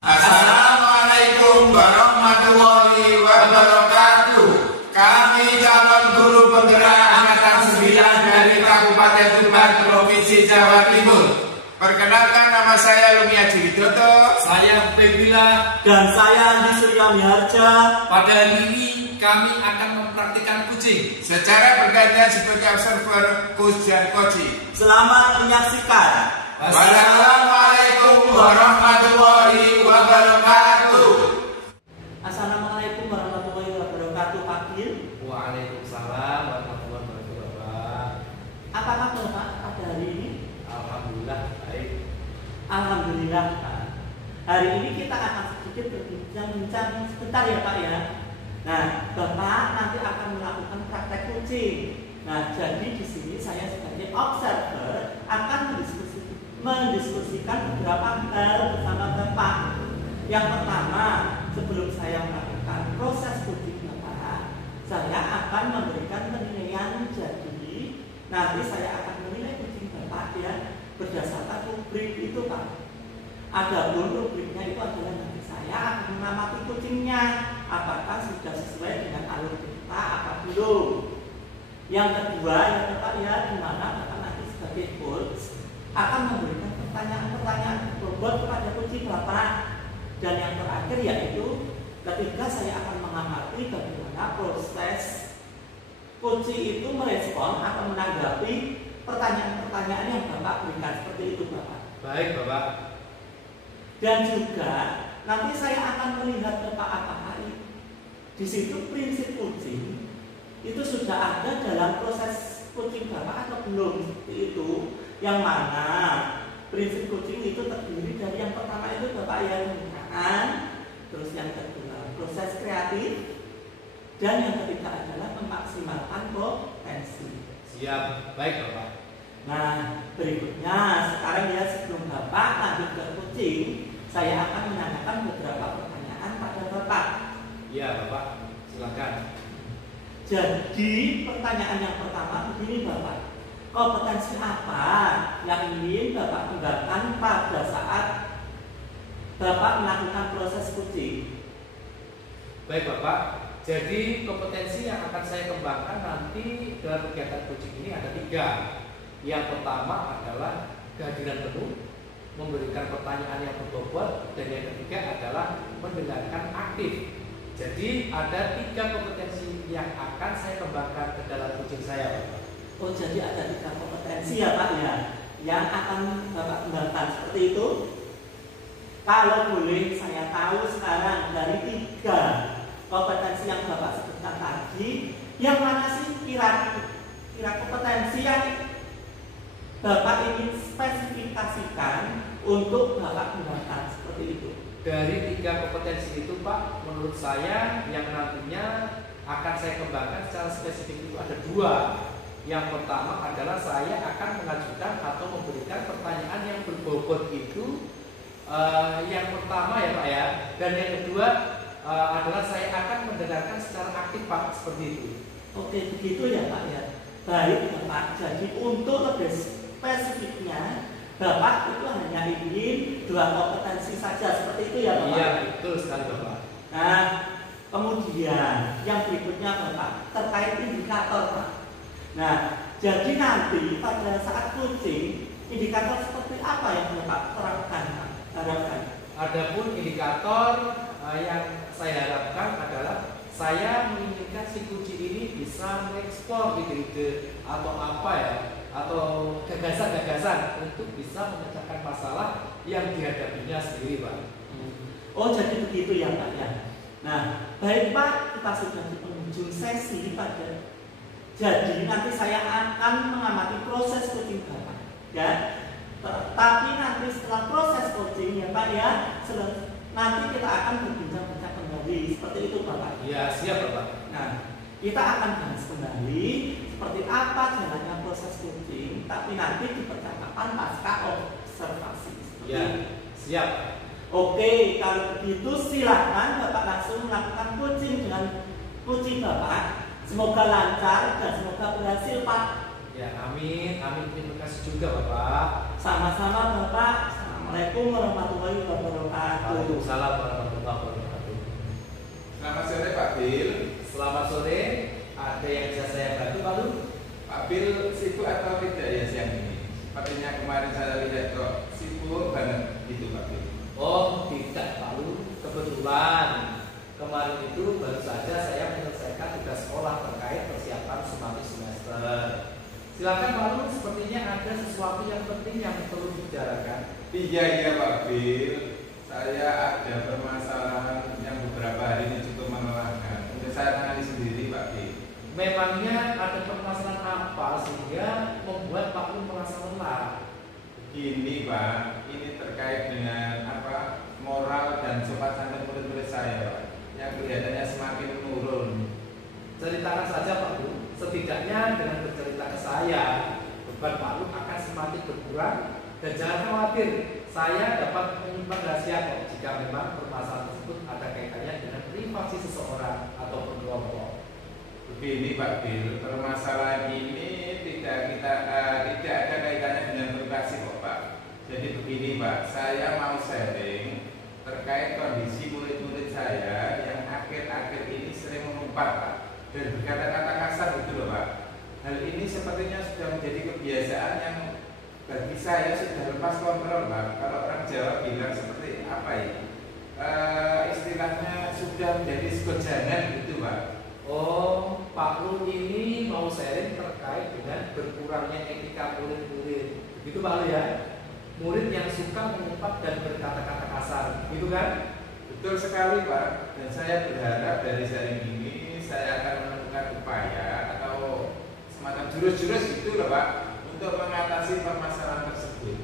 Assalamualaikum warahmatullahi wabarakatuh. Kami calon guru penggerak angkatan 9 dari Kabupaten Tuban, Provinsi Jawa Timur. Perkenalkan, nama saya Lumiaji Widodo. Saya Pebila. Dan saya Andi Suryami Harja. Pada hari ini kami akan mempraktikkan kucing Secara bergantian sebagai observer, coach dan coaching. Selamat menyaksikan. Wassalamualaikum warahmatullahi wabarakatuh. Assalamualaikum warahmatullahi wabarakatuh, Pak Gil. Waalaikumsalam warahmatullahi wabarakatuh. Apa kabar Pak pada hari ini? Alhamdulillah baik. Alhamdulillah Pak. Hari ini kita akan sedikit berbincang-bincang sebentar ya Pak ya. Nah, Bapak nanti akan melakukan praktek kucing. Nah, jadi di sini saya sebagai observer akan mendiskusikan beberapa hal bersama Bapak. Yang pertama, sebelum saya melakukan proses kucing Bapak, saya akan memberikan penilaian. Jadi nanti saya akan menilai kucing Bapak ya berdasarkan rubrik itu Pak. Adapun rubriknya itu adalah nanti saya akan mengamati kucingnya apakah sudah sesuai dengan alur kita apa belum. Yang kedua ya Bapak ya, di mana Bapak nanti sebagai coach akan memberikan pertanyaan-pertanyaan bobot kepada kucing Bapak. Dan yang terakhir yaitu ketika saya akan mengamati bagaimana proses kucing itu merespon atau menanggapi pertanyaan-pertanyaan yang Bapak berikan, seperti itu Bapak. Baik Bapak. Dan juga nanti saya akan melihat Bapak apakah di situ prinsip kucing itu sudah ada dalam proses kucing Bapak atau belum, seperti itu. Yang mana prinsip kucing itu terdiri dari yang pertama itu Bapak yang penggunaan, terus yang kedua proses kreatif, dan yang ketiga adalah memaksimalkan potensi. Siap, baik Bapak. Nah, berikutnya sekarang ya sebelum Bapak lanjut ke kucing, saya akan menanyakan beberapa pertanyaan pada Bapak. Iya Bapak, silakan. Jadi pertanyaan yang pertama begini Bapak. Kompetensi apa yang ingin Bapak kembangkan pada saat Bapak melakukan proses kucing? Baik Bapak. Jadi kompetensi yang akan saya kembangkan nanti dalam kegiatan kucing ini ada 3. Yang pertama adalah kehadiran penuh, memberikan pertanyaan yang berbobot, dan yang ketiga adalah mendengarkan aktif. Jadi ada 3 kompetensi yang akan saya kembangkan ke dalam kucing saya Bapak. Oh, jadi ada 3 kompetensi ya Pak ya yang akan Bapak kembangkan, seperti itu. Kalau boleh saya tahu sekarang dari 3 kompetensi yang Bapak sebutkan tadi, yang mana sih kira kompetensi yang Bapak ingin spesifikasikan untuk Bapak kembangkan, seperti itu? Dari 3 kompetensi itu Pak, menurut saya yang nantinya akan saya kembangkan secara spesifik itu ada 2. Yang pertama adalah saya akan mengajukan atau memberikan pertanyaan yang berbobot itu yang pertama ya Pak ya. Dan yang kedua adalah saya akan mendengarkan secara aktif Pak, seperti itu. Oke, begitu ya Pak ya. Baik Bapak, jadi untuk lebih spesifiknya Bapak itu hanya ingin 2 kompetensi saja, seperti itu ya Bapak? Iya, betul sekali Bapak. Nah, kemudian yang berikutnya Bapak terkait indikator Pak. Nah, jadi nanti pada saat kucing indikator seperti apa yang Bapak terapkan Pak? Harapkan. Adapun indikator yang saya harapkan adalah saya menginginkan si kucing ini bisa mengeksplor ide-ide atau apa ya, atau gagasan-gagasan untuk bisa memecahkan masalah yang dihadapinya sendiri Pak. Oh, jadi begitu ya Pak ya. Nah, baik Pak, kita sudah di penghujung sesi pada. Jadi nanti saya akan mengamati proses kucing Bapak ya. Tapi nanti setelah proses kucing ya Pak ya, nanti kita akan berbincang-bincang kembali, seperti itu Bapak. Iya, siap Bapak. Nah, kita akan bahas kembali seperti apa jalannya proses kucing, tapi nanti di percakapan pasca observasi. Iya, siap. Oke, kalau begitu silakan Bapak langsung melakukan kucing dengan kucing Bapak. Semoga lancar dan semoga berhasil Pak. Ya, amin, amin. Terima kasih juga Bapak. Sama-sama Bapak. Selamat Assalamualaikum warahmatullahi wabarakatuh. Waalaikumsalam warahmatullahi wabarakatuh. Selamat sore Pak Bil. Selamat sore. Ada yang bisa saya bantu Pak Lu? Pak Bil sibuk atau tidak ya siang ini? Sepertinya kemarin saya lihat kok sibuk banget gitu Pak Bil. Oh tidak Pak Lu. Kebetulan kemarin itu baru saja saya menyelesaikan tugas sekolah terkait persiapan semester semester. Silakan Pak Lu, sepertinya ada sesuatu yang penting yang perlu dibicarakan. Iya Pak Bil. Saya ada permasalahan yang beberapa hari ini cukup melelahkan. Untuk saya tangani sendiri Pak Bil. Memangnya ada permasalahan apa sehingga membuat Pak Lu merasa lelah? Gini Pak, ini terkait dengan moral dan sopan santun murid-murid saya Pak, yang kelihatannya semakin menurun. Ceritakan saja Pak Lu. Setidaknya dengan bercerita ke saya, beban Pak Lu akan semakin berkurang. Dan jangan khawatir, saya dapat menyimpan rahasia kok jika memang permasalahan tersebut ada kaitannya dengan privasi seseorang atau berkelompok. Begini Pak Bil, permasalahan ini tidak ada kaitannya dengan privasi kok Pak. Jadi begini Pak, saya mau sharing terkait kondisi murid-murid saya yang akhir-akhir ini sering mengumpat Pak dan berkata-kata kasar gitu loh Pak. Hal ini sepertinya sudah menjadi kebiasaan yang bagi saya sudah lepas kontrol Pak. Kalau orang Jawa bilang seperti apa ya? Istilahnya sudah menjadi segojangan gitu Pak. Oh, Pak Lu ini mau sharing terkait dengan berkurangnya etika murid-murid. Begitu Pak Lu ya? Murid yang suka mengumpat dan berkata-kata kasar, gitu kan? Betul sekali Pak. Dan saya berharap dari sharing ini saya akan menemukan upaya atau semacam jurus-jurus gitu loh Pak, untuk mengatasi permasalahan tersebut.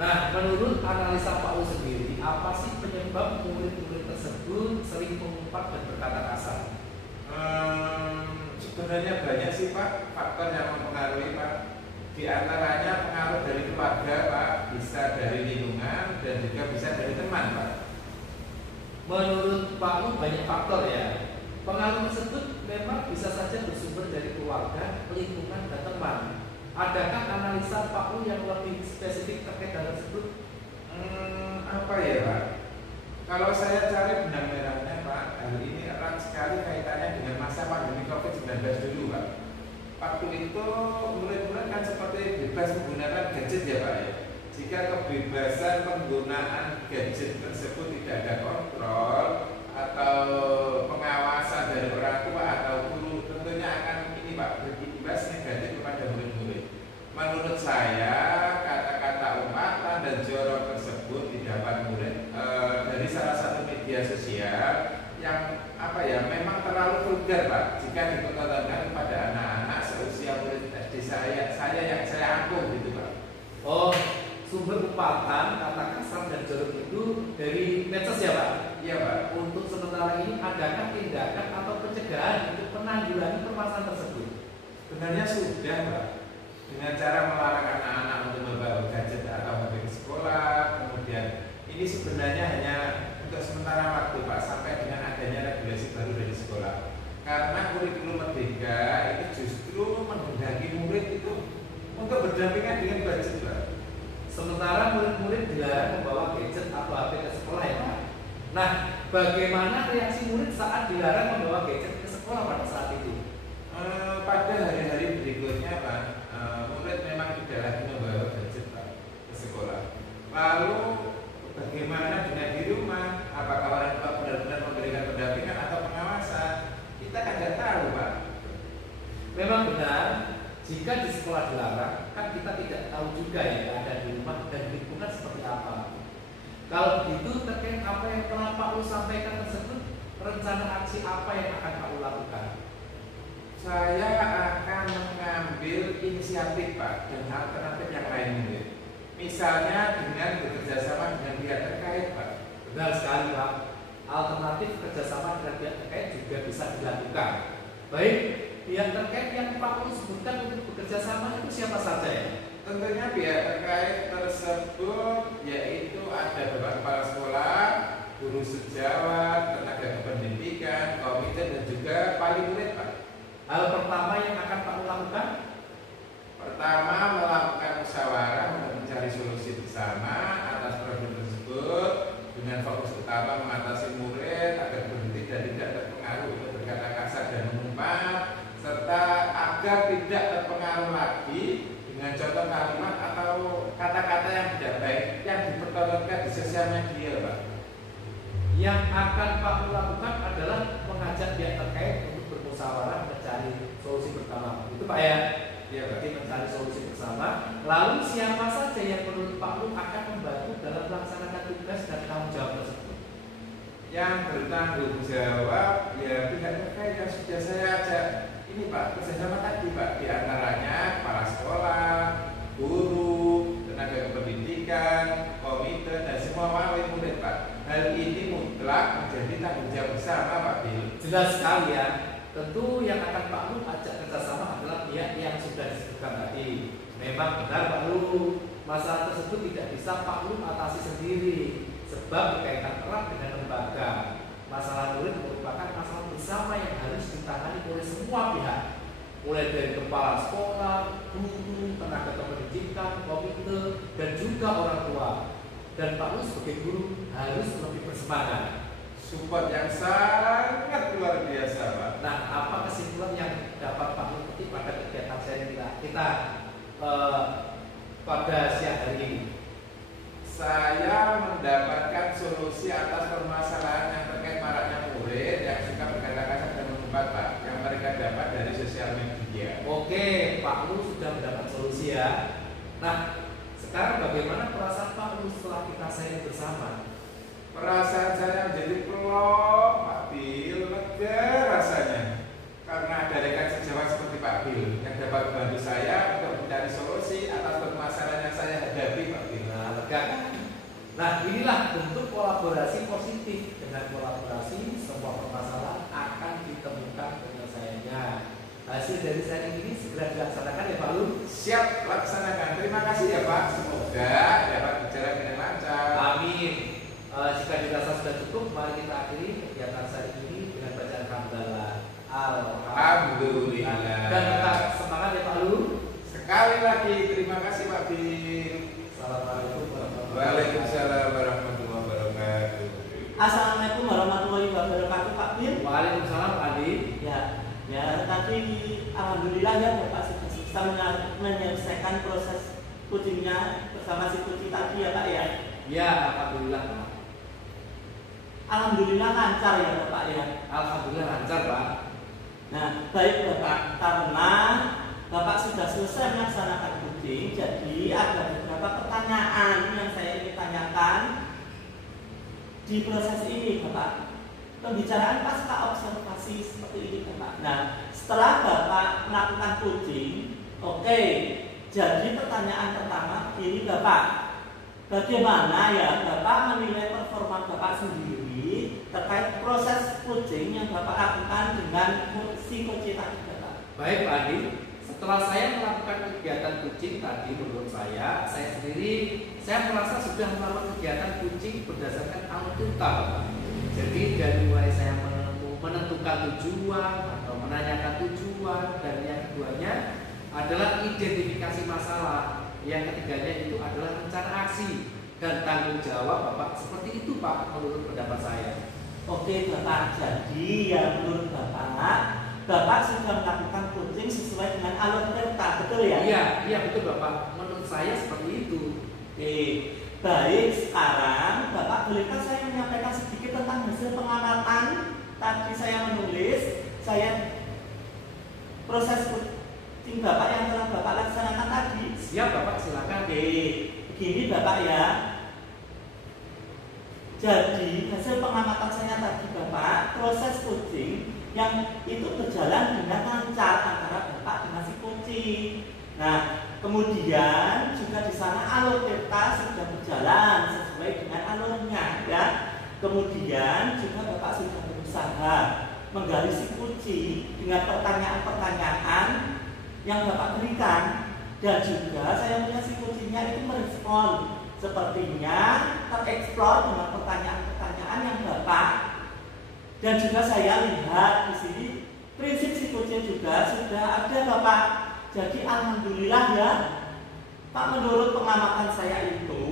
Nah, menurut analisa Pak Lu sendiri, apa sih penyebab murid-murid tersebut sering mengumpat dan berkata kasar? Sebenarnya banyak sih Pak faktor yang mempengaruhi Pak. Di antaranya pengaruh dari keluarga Pak, bisa dari lingkungan dan juga bisa dari teman Pak. Menurut Pak Lu banyak faktor ya. Pengaruh tersebut memang bisa saja bersumber dari keluarga, lingkungan, dan teman. Adakah analisa Pak Lu yang lebih spesifik terkait hal tersebut? Apa ya Pak? Kalau saya cari benang merahnya Pak, hal ini erat sekali kaitannya dengan masa pandemi COVID-19 dulu Pak. Waktu itu murid-murid kan seperti bebas menggunakan gadget ya Pak ya. Jika kebebasan penggunaan gadget tersebut tidak ada kontrol atau pengawasan dari orang tua atau guru, tentunya akan ini Pak berimbas negatif kepada murid-murid. Menurut saya kata-kata umpatan dan jorok tersebut didapat murid dari salah satu media sosial yang memang terlalu vulgar Pak jika dipertontonkan kepada anak-anak seusia murid SD saya yang saya angkuh gitu Pak. Oh, sumber umpatan, kata kasar dan jorok itu dari medsos ya Pak? Iya Pak. Untuk sementara ini adakah tindakan atau pencegahan untuk penanggulangi permasalahan tersebut? Sebenarnya sudah Pak, dengan cara melarang anak-anak untuk membawa gadget atau HP ke sekolah. Kemudian ini sebenarnya hanya untuk sementara waktu Pak, sampai dengan adanya regulasi baru dari sekolah. Karena kurikulum merdeka itu justru menghendaki murid itu untuk berdampingan dengan gadget Pak. Sementara murid-murid dilarang membawa gadget atau HP ke sekolah ya Pak. Nah, bagaimana reaksi murid saat dilarang membawa gadget ke sekolah pada saat itu? Pada hari-hari berikutnya Pak, murid memang tidak lagi membawa gadget Pak ke sekolah. Lalu bagaimana dengan di rumah? Apakah orang tua benar-benar memberikan pendampingan atau pengawasan? Kita kan nggak tahu Pak. Memang benar, jika di sekolah dilarang, kan kita tidak tahu juga ya keadaan di rumah dan lingkungan seperti apa. Kalau begitu terkait apa yang telah Pak Lu sampaikan tersebut, rencana aksi apa yang akan Pak Lu lakukan? Saya akan mengambil inisiatif Pak dan alternatif yang lain mungkin. Misalnya dengan bekerjasama dengan pihak terkait Pak. Benar sekali Pak. Alternatif kerjasama dengan pihak terkait juga bisa dilakukan. Baik, pihak terkait yang Pak Lu sebutkan untuk bekerja sama itu siapa saja ya? Tentunya pihak terkait tersebut yaitu ada Bapak Kepala Sekolah, guru sejawat, tenaga kependidikan, komite dan juga wali murid Pak. Hal pertama yang akan Pak Lu lakukan? Pertama, melakukan musyawarah untuk mencari solusi bersama urusannya dia, Pak. Yang akan Pak Lu lakukan adalah mengajak pihak terkait untuk bermusyawarah mencari solusi bersama. Itu Pak ya? Iya, Pak. Jadi mencari solusi bersama. Lalu siapa saja yang menurut Pak Lu akan membantu dalam melaksanakan tugas dan tanggung jawab tersebut? Yang bertanggung jawab ya pihak terkait yang sudah saya ajak ini Pak, kerjasama tadi Pak, di antaranya kepala sekolah, guru, tenaga kependidikan, komite dan semua wali murid Pak. Hal ini mutlak menjadi tanggung jawab bersama Pak Bil. Jelas sekali ya. Tentu yang akan Pak Lu ajak kerjasama adalah pihak yang sudah disebutkan tadi. Memang benar Pak Lu, masalah tersebut tidak bisa Pak Lu atasi sendiri sebab berkaitan erat dengan lembaga. Masalah murid merupakan masalah bersama yang harus ditangani oleh semua pihak, mulai dari kepala sekolah, guru, tenaga kependidikan, komite, dan juga orang tua. Dan Pak Lu sebagai guru harus lebih bersemangat. Support yang sangat luar biasa Pak. Nah, apa kesimpulan yang dapat Pak Lu petik pada kegiatan saya kita pada siang hari ini? Saya mendapatkan solusi atas permasalahan yang terkait maraknya murid yang suka berkata kasar dan mengumpat Pak, yang mereka dapat dari sosial media. Oke, Pak Lu sudah mendapat solusi ya. Nah, sekarang bagaimana perasaan Pak Lu setelah kita sharing bersama? Perasaan saya menjadi pelong Pak Bil, lega rasanya karena ada rekan sejawat seperti Pak Bil yang dapat membantu saya untuk mencari solusi atas permasalahan yang saya hadapi Pak Bil. Nah, lega kan? Nah, inilah bentuk kolaborasi positif. Dengan kolaborasi, semua permasalahan akan ditemukan penyelesaiannya. Hasil dari sharing ini segera dilaksanakan ya Pak Lu. Siap laksanakan. Terima kasih ya Pak. Semoga dapat berjalan dengan lancar. Amin. Jika dirasa sudah cukup, mari kita akhiri kegiatan sharing ini dengan bacaan hamdalah. Alhamdulillah. Dan tetap semangat ya Pak Lu. Sekali lagi terima kasih Pak Bil. Assalamualaikum warahmatullahi wabarakatuh. Waalaikumsalam warahmatullahi wabarakatuh. Assalamualaikum warahmatullahi wabarakatuh Pak Bil. Waalaikumsalam Pak Adi. Ya tadi alhamdulillah ya Bapak sudah bisa menyelesaikan proses coachingnya bersama si coaching tadi ya Pak ya. Ya, alhamdulillah Pak. Alhamdulillah lancar ya Bapak ya. Alhamdulillah lancar Pak. Nah baik Bapak, karena Bapak sudah selesai melaksanakan coaching, jadi ada beberapa pertanyaan yang saya ingin tanyakan di proses ini Bapak. Pembicaraan pasca observasi seperti ini Bapak. Nah setelah Bapak melakukan coaching, oke, jadi pertanyaan pertama ini Bapak, bagaimana ya Bapak menilai performa Bapak sendiri terkait proses coaching yang Bapak lakukan dengan si coaching tadi Bapak? Baik Pak Adi, setelah saya melakukan kegiatan coaching tadi, menurut saya sendiri saya merasa sudah melakukan kegiatan coaching berdasarkan alur-alur Bapak. Jadi dari mulai saya menentukan tujuan atau menanyakan tujuan, dan yang keduanya adalah identifikasi masalah, yang ketiganya itu adalah rencana aksi dan tanggung jawab Bapak. Seperti itu Pak menurut pendapat saya. Oke Bapak, jadi ya menurut Bapak sudah melakukan coaching sesuai dengan alur delta, betul ya? Iya betul Bapak. Menurut saya seperti itu. Oke, baik, sekarang Bapak bolehkah saya menyampaikan sedikit tentang hasil pengamatan? Tadi saya menulis, proses coaching Bapak yang telah Bapak laksanakan tadi. Siap Bapak, silakan. Oke, begini Bapak ya. Jadi hasil pengamatan saya tadi Bapak, proses coaching yang itu berjalan dengan lancar antara Bapak dengan si coaching. Nah, kemudian juga di sana alur delta sudah berjalan sesuai dengan alurnya ya. Kemudian juga Bapak sudah berusaha menggali si coaching dengan pertanyaan-pertanyaan yang Bapak berikan, dan juga saya melihat si coachingnya itu merespon, sepertinya tereksplor dengan pertanyaan-pertanyaan yang Bapak. Dan juga saya lihat di sini prinsip si coaching juga sudah ada Bapak. Jadi alhamdulillah ya Pak, menurut pengamatan saya itu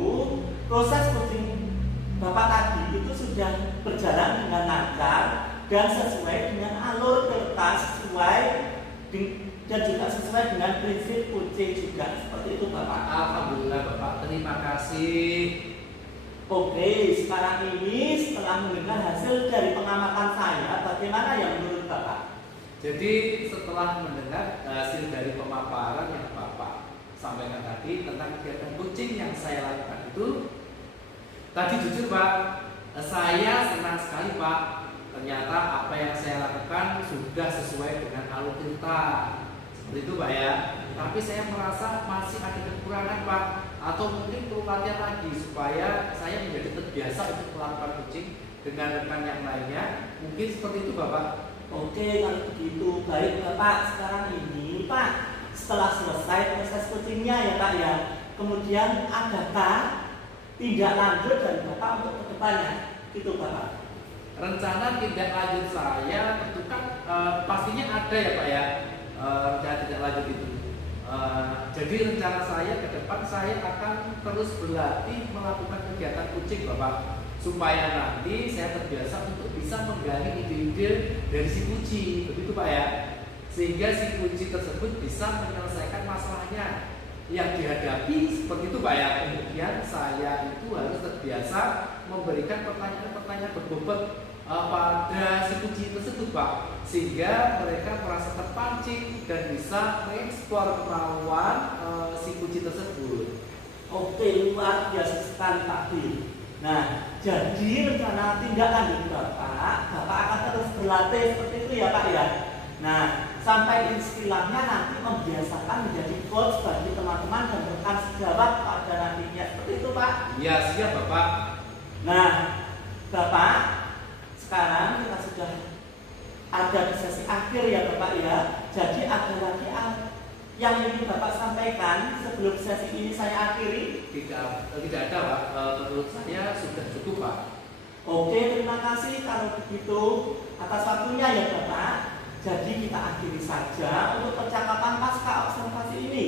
proses coaching Bapak tadi itu sudah berjalan dengan lancar dan sesuai dengan alur delta, dan juga sesuai dengan prinsip coaching juga, seperti itu Bapak. Alhamdulillah Bapak, terima kasih. Oke, sekarang ini setelah mendengar hasil dari pengamatan saya, bagaimana yang menurut Bapak? Jadi setelah mendengar hasil dari pemaparan yang Bapak sampaikan tadi tentang kegiatan coaching yang saya lakukan itu, tadi jujur Pak, saya senang sekali Pak. Ternyata apa yang saya lakukan sudah sesuai dengan alur kita. Seperti itu Pak ya. Tapi saya merasa masih ada kekurangan Pak, atau mungkin perlu latihan lagi supaya saya menjadi terbiasa untuk melakukan coaching dengan rekan yang lainnya. Mungkin seperti itu Bapak. Oke, kalau begitu baik Bapak. Sekarang ini Pak, setelah selesai proses coachingnya ya Pak ya, kemudian adakah tindak lanjut dari Bapak untuk kedepannya? Gitu Bapak. Rencana tindak lanjut saya tentu kan pastinya ada ya Pak ya, rencana tindak lanjut itu. Jadi rencana saya ke depan saya akan terus berlatih melakukan kegiatan coaching Bapak, supaya nanti saya terbiasa untuk bisa menggali ide-ide dari si kunci, begitu Pak ya, sehingga si kunci tersebut bisa menyelesaikan masalahnya yang dihadapi, seperti itu Pak ya. Kemudian saya itu harus terbiasa memberikan pertanyaan-pertanyaan berbobot pada si kunci tersebut Pak, sehingga mereka merasa terpancing dan bisa mengeksplor kemauan si kunci tersebut. Oke, luar biasa sekali Pak Bil. Nah, jadi rencana tindak lanjut Bapak akan terus berlatih seperti itu ya Pak ya. Nah, sampai istilahnya nanti membiasakan menjadi coach bagi teman-teman dan rekan sejawat pada nantinya, seperti itu Pak. Ya siap Bapak. Nah, Bapak, sekarang kita sudah ada di sesi akhir ya Bapak ya. Jadi ada lagi yang ingin Bapak sampaikan sebelum sesi ini saya akhiri? Tidak ada Pak. Menurut saya sudah cukup Pak. Oke, terima kasih kalau begitu atas waktunya ya Bapak. Jadi kita akhiri saja untuk percakapan pasca observasi ini.